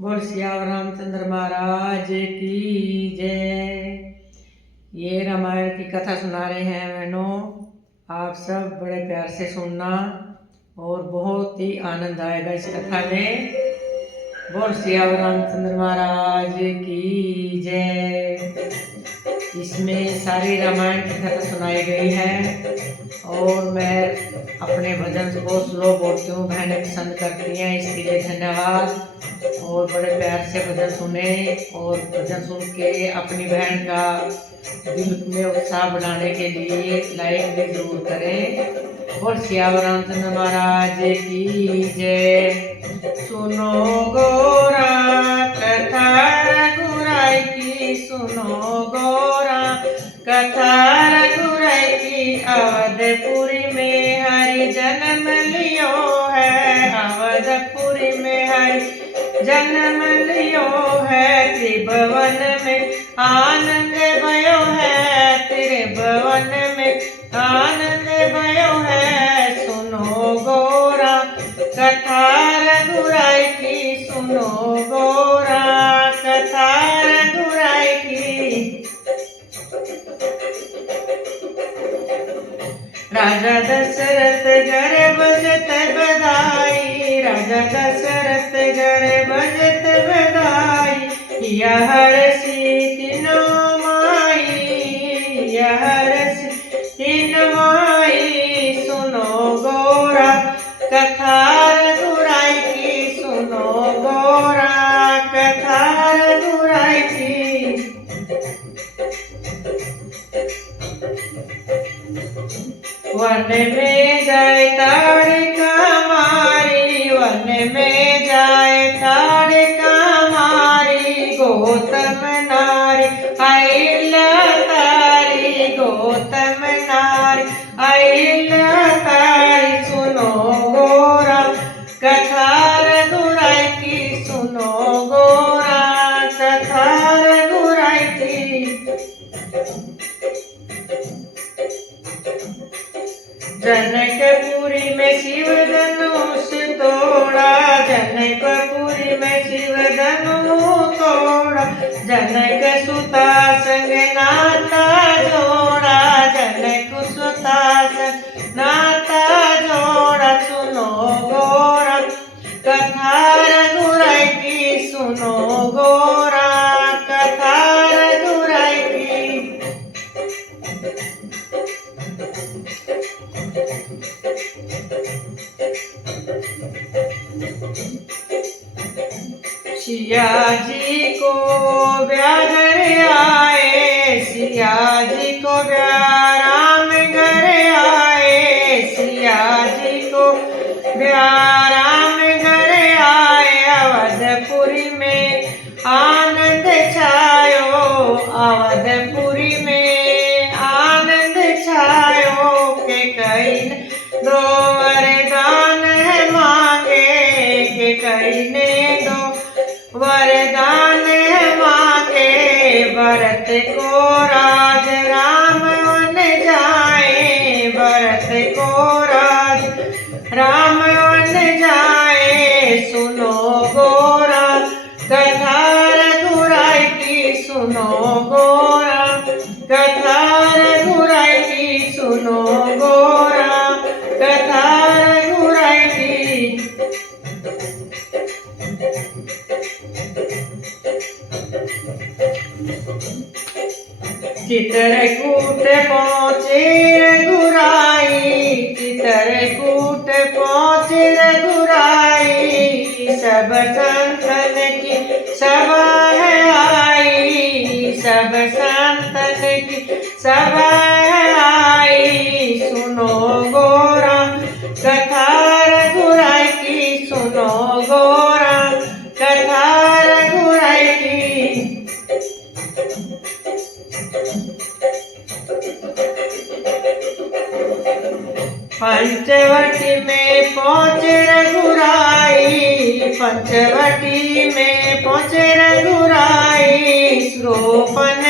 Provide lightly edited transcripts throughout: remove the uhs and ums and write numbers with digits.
बोल सियावर रामचंद्र महाराज की जय। ये रामायण की कथा सुना रहे हैं बहनों, आप सब बड़े प्यार से सुनना और बहुत ही आनंद आएगा इस कथा में। बोल सियावर रामचंद्र महाराज की जय। इसमें सारी रामायण की कथा सुनाई गई है और मैं अपने भजन को स्लो बोलती हूँ, बहनें पसंद करती हैं, इसके लिए धन्यवाद। और बड़े प्यार से भजन सुने और भजन सुन के अपनी बहन का दिल में उत्साह बढ़ाने के लिए लाइक भी जरूर करें। और सियावर रामचंद्र महाराज की जय। सुनो गोरा कथा रघुराई की, सुनो गोरा कथा रघुराई की। अवधपुरी में हरि जन्म लियो है, अवधपुरी में हरि जन्म लियो है। त्रिभुवन में आनंद भयो है, त्रिभुवन में आनंद भयो है। सुनो गोरा कथा रघुराई की, सुनो गोरा कथा रघुराई की। राजा दशरथ घर बजत बधाई, राजा दशरथ घर बजत बधाई। यह हरषि तीनों माई, यह हरषि तीनों माई। सुनो गोरा कथा रघुराई की, सुनो गोरा कथा रघुराई की। वन में जाए ताड़िका मारी, वन में जाए ताड़िका मारी। गौतम नारी अहिल्या तारी, गौतम नारी अहिल्या तारी। सुनो गोरा कथा रघुराई की, सुनो गोरा कथा रघुराई की। जनकपुरी में शिव धनुष तोड़ा, जनकपुरी में शिव धनुष तोड़ा। जनक सुता संग नाता जोड़ा, जनक सुता संग नाता जोड़ा। सुनो गोरा कथा रघुराई की, सुनो गोरा कथा रघुराई की। सिया जी को ब्याह घर आए, सिया जी को ब्याह राम घर आए। सिया जी को ब्याह राम घर आए। अवधपुरी में आनंद छायो, अवधपुरी में आनंद छायो। के कई दो वरदान है मांगे, के कई ने दो वरदान है मांगे। भरत को राज राम वन जाए, भरत को राज राम वन जाए। सुनो गोरा कथा रघुराई की, सुनो गोरा कथा रघुराई की। सुनो गोरा कथा रघुराई की। चित्रकूट पहुँचे रघुराई, चित्रकूट पहुँचे रघुराई। सब संतन की सभा है आई, सब संतन की सभा है आई। सुनो गोरा कथा रघुराई की, सुनो गोरा कथा रघुराई की। पंचवटी में पहुँचे रघुराई, पंचवटी में पहुँचे रघुराई। श्रोपन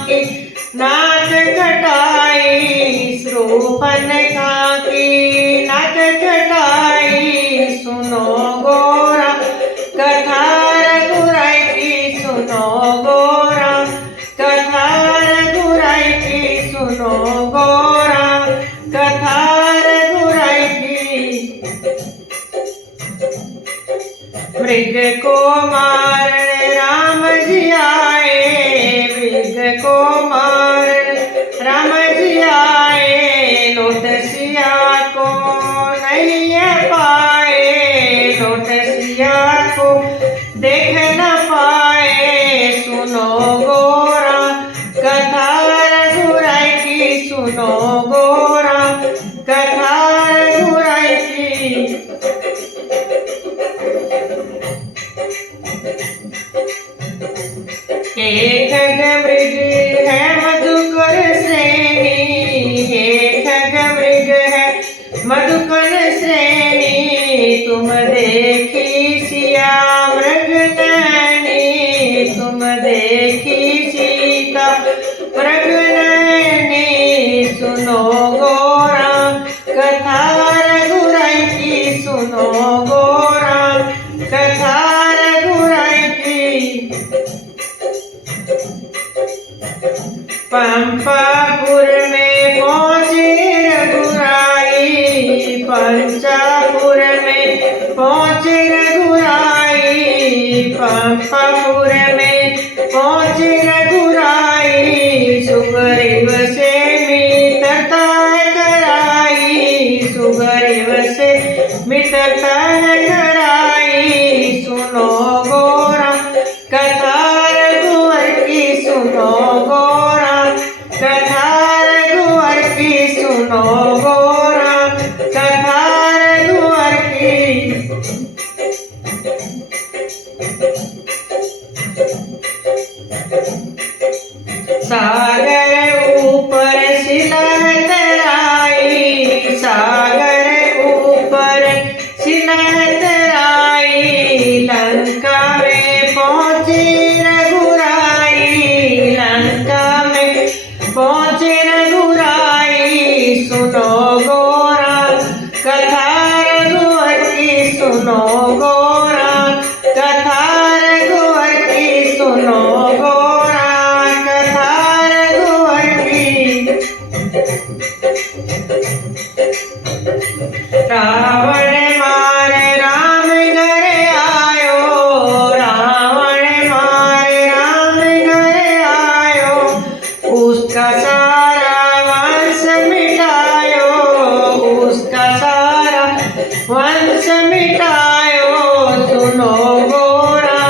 की नाच घटाई, श्रोपन की नाच घटाई। सुनो गोरा कथा सुनो गोरा, कथा रघुराई की सुनो गोरा, कथा रघुराई की। मृग को मारने राम जी आए, मृग को मारने राम जी आए, लौट सिया को नहीं पाए, लौट सिया को देख न पाए। सुनो गोरा, कथा रघुराई की सुनो गोरा, कथा रघुराई की। एक मृग है मधुकर श्रेणी, एक मृग है मधुकर श्रेणी, तुम देखी सिया मृग नैनी, तुम देखी सीता मृग नैनी। सुनो गोरा, कथा रघुराई की सुनो गोरा, कथा रघुराई की। पंपापुर में पहुँचे रघुराई, पंचापुर में पहुँचे रघुराई, पंपापुर में पहुँचे रघुराई, सुग्रीव से मित्रता कराई, सुग्रीव से मित्रता कराई। सुनो गोरा, कथा रघुवर की सुनो गोरा, कथा रघुवर की सुनो गोरा, कथा रघुवर की। सागर ऊपर शिला तराई, सागर ऊपर शिला तराई, लंका में पहुँचे रघुराई, लंका में पहुँचे रघुराई। सुनो गोरा, कथा रघुवर की सुनो गोरा, कथा रघुवर की सुनो गोरा, कथा रघुवर की। रावण मारे राम घर आयो, रावण मारे राम घर आयो, उसका सारा वंश मिटायो, उसका सारा वंश मिटायो। सुनो गोरा,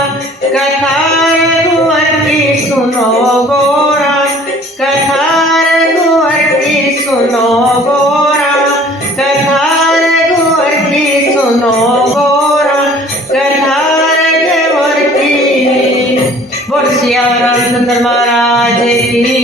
कथा रघुवर की सुनो गोरा, कथा रघुवर की सुनो गोरा, कथा रघुवर की सुनो गोरा, कथा रघुवर की। बोल सिया रामचंद्र महाराज की।